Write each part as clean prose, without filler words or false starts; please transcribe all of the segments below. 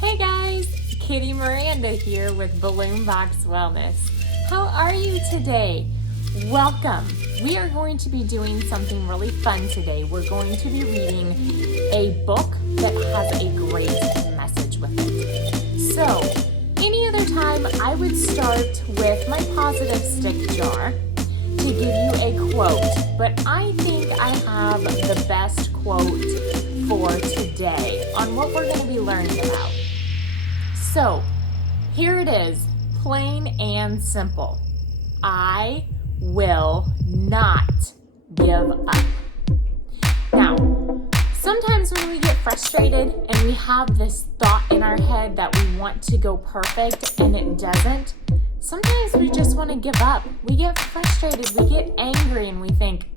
Hey guys, Kitty Miranda here with Balloon Box Wellness. How are you today? Welcome. We are going to be doing something really fun today. We're going to be reading a book that has a great message with it. So, any other time I would start with my positive stick jar to give you a quote, but I think I have the best quote for today on what we're going to be learning about. So, here it is, plain and simple. I will not give up. Now, sometimes when we get frustrated and we have this thought in our head that we want to go perfect and it doesn't, sometimes we just want to give up. We get frustrated, we get angry, and we think,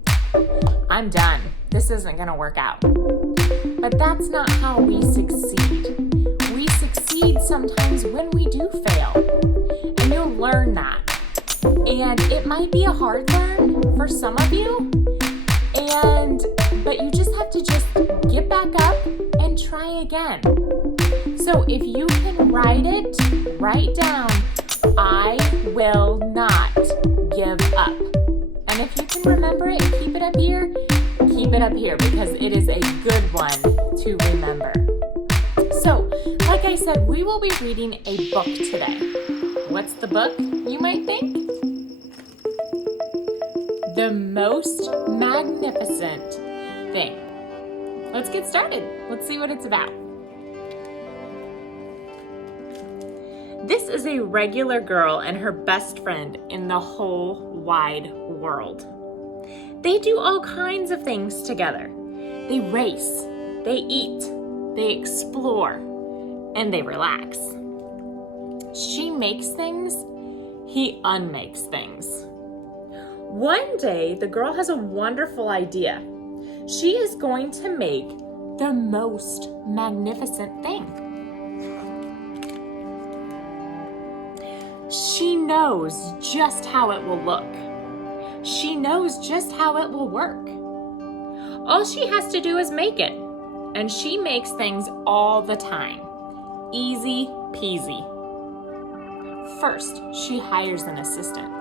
I'm done. This isn't going to work out. But that's not how we succeed. We succeed sometimes when we do fail. And you'll learn that. And it might be a hard learn for some of you. But you just have to just get back up and try again. So if you can write down, I will not give up. And if you can remember it and keep it up here because it is a good one to remember. So, like I said, we will be reading a book today. What's the book, you might think? The Most Magnificent Thing. Let's get started. Let's see what it's about. This is a regular girl and her best friend in the whole wide world. They do all kinds of things together. They race, they eat, they explore, and they relax. She makes things, he unmakes things. One day, the girl has a wonderful idea. She is going to make the most magnificent thing. She knows just how it will look. She knows just how it will work. All she has to do is make it. And she makes things all the time. Easy peasy. First, she hires an assistant.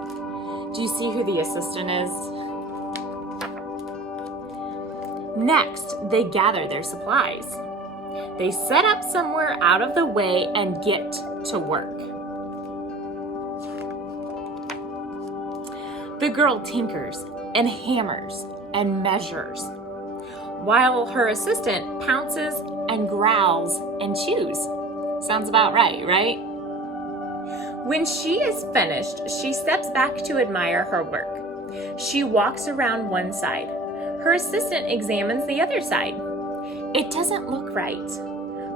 Do you see who the assistant is? Next, they gather their supplies. They set up somewhere out of the way and get to work. The girl tinkers and hammers and measures, while her assistant pounces and growls and chews. Sounds about right? When she is finished, she steps back to admire her work. She walks around one side. Her assistant examines the other side. It doesn't look right.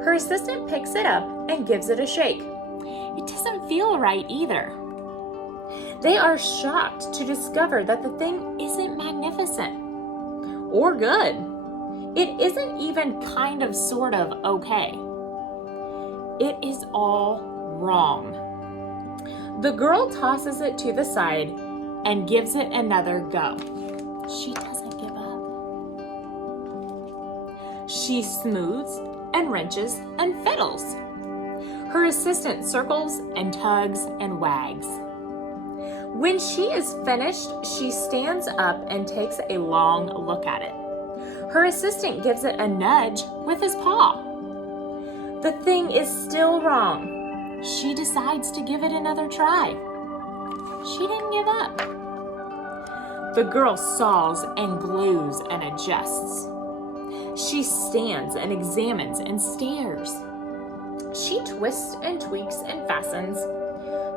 Her assistant picks it up and gives it a shake. It doesn't feel right either. They are shocked to discover that the thing isn't magnificent or good. It isn't even kind of sort of okay. It is all wrong. The girl tosses it to the side and gives it another go. She doesn't give up. She smooths and wrenches and fiddles. Her assistant circles and tugs and wags. When she is finished, she stands up and takes a long look at it. Her assistant gives it a nudge with his paw. The thing is still wrong. She decides to give it another try. She didn't give up. The girl saws and glues and adjusts. She stands and examines and stares. She twists and tweaks and fastens.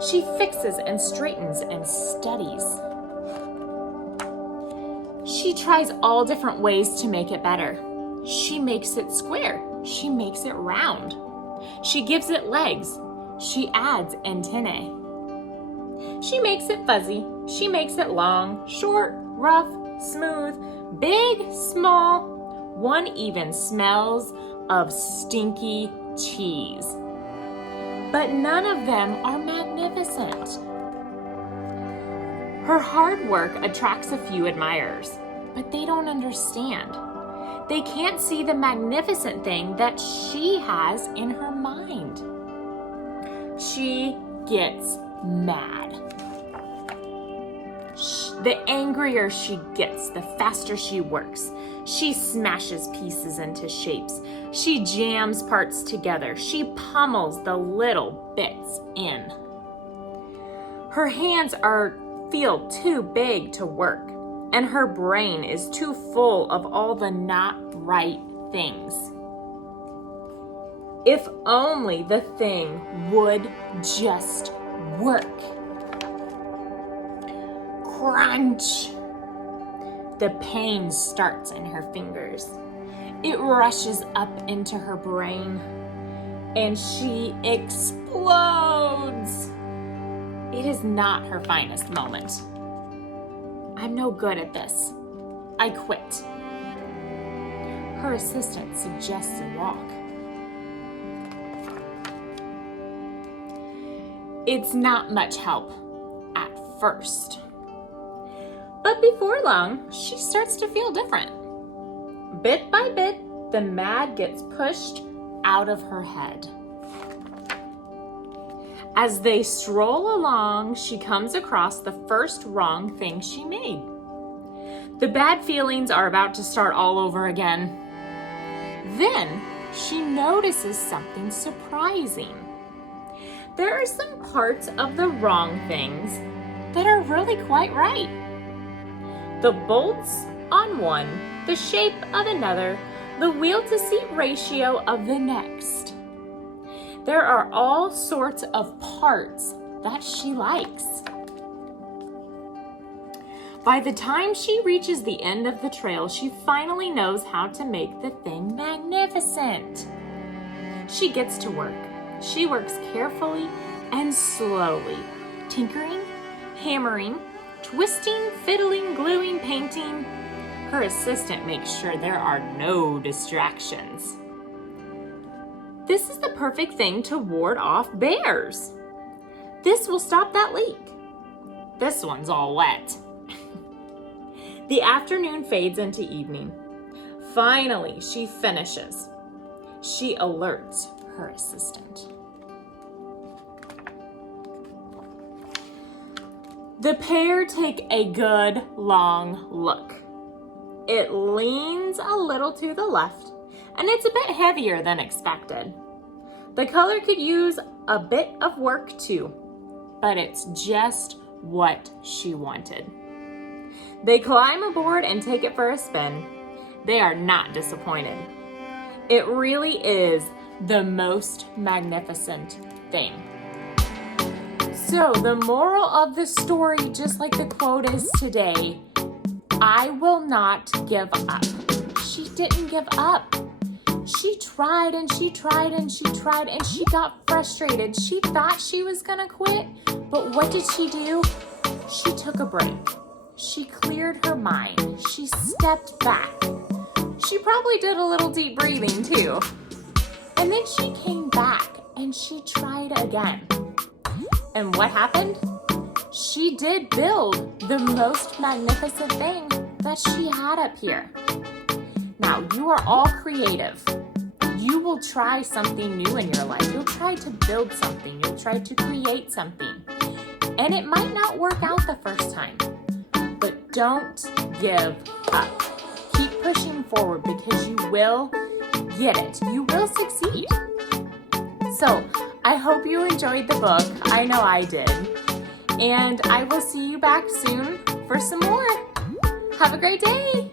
She fixes and straightens and studies. She tries all different ways to make it better. She makes it square. She makes it round. She gives it legs. She adds antennae. She makes it fuzzy. She makes it long, short, rough, smooth, big, small. One even smells of stinky cheese. But none of them are magnificent. Her hard work attracts a few admirers, but they don't understand. They can't see the magnificent thing that she has in her mind. She gets mad. The angrier she gets, the faster she works. She smashes pieces into shapes. She jams parts together. She pummels the little bits in. Her hands feel too big to work, and her brain is too full of all the not right things. If only the thing would just work. Crunch! The pain starts in her fingers. It rushes up into her brain, and she explodes. It is not her finest moment. I'm no good at this. I quit. Her assistant suggests a walk. It's not much help at first. But before long, she starts to feel different. Bit by bit, the mad gets pushed out of her head. As they stroll along, she comes across the first wrong thing she made. The bad feelings are about to start all over again. Then she notices something surprising. There are some parts of the wrong things that are really quite right. The bolts on one, the shape of another, the wheel-to-seat ratio of the next. There are all sorts of parts that she likes. By the time she reaches the end of the trail, she finally knows how to make the thing magnificent. She gets to work. She works carefully and slowly, tinkering, hammering, twisting, fiddling, gluing, painting. Her assistant makes sure there are no distractions. This is the perfect thing to ward off bears. This will stop that leak. This one's all wet. The afternoon fades into evening. Finally, she finishes. She alerts her assistant. The pair take a good long look. It leans a little to the left, and it's a bit heavier than expected. The color could use a bit of work too, but it's just what she wanted. They climb aboard and take it for a spin. They are not disappointed. It really is the most magnificent thing. So the moral of the story, just like the quote is today, I will not give up. She didn't give up. She tried and she tried and she tried and she got frustrated. She thought she was gonna quit, but what did she do? She took a break. She cleared her mind. She stepped back. She probably did a little deep breathing too. And then she came back and she tried again. And what happened? She did build the most magnificent thing that she had up here. Now, you are all creative. You will try something new in your life. You'll try to build something. You'll try to create something. And it might not work out the first time, but don't give up. Keep pushing forward because you will get it. You will succeed. So, I hope you enjoyed the book. I know I did. And I will see you back soon for some more. Have a great day.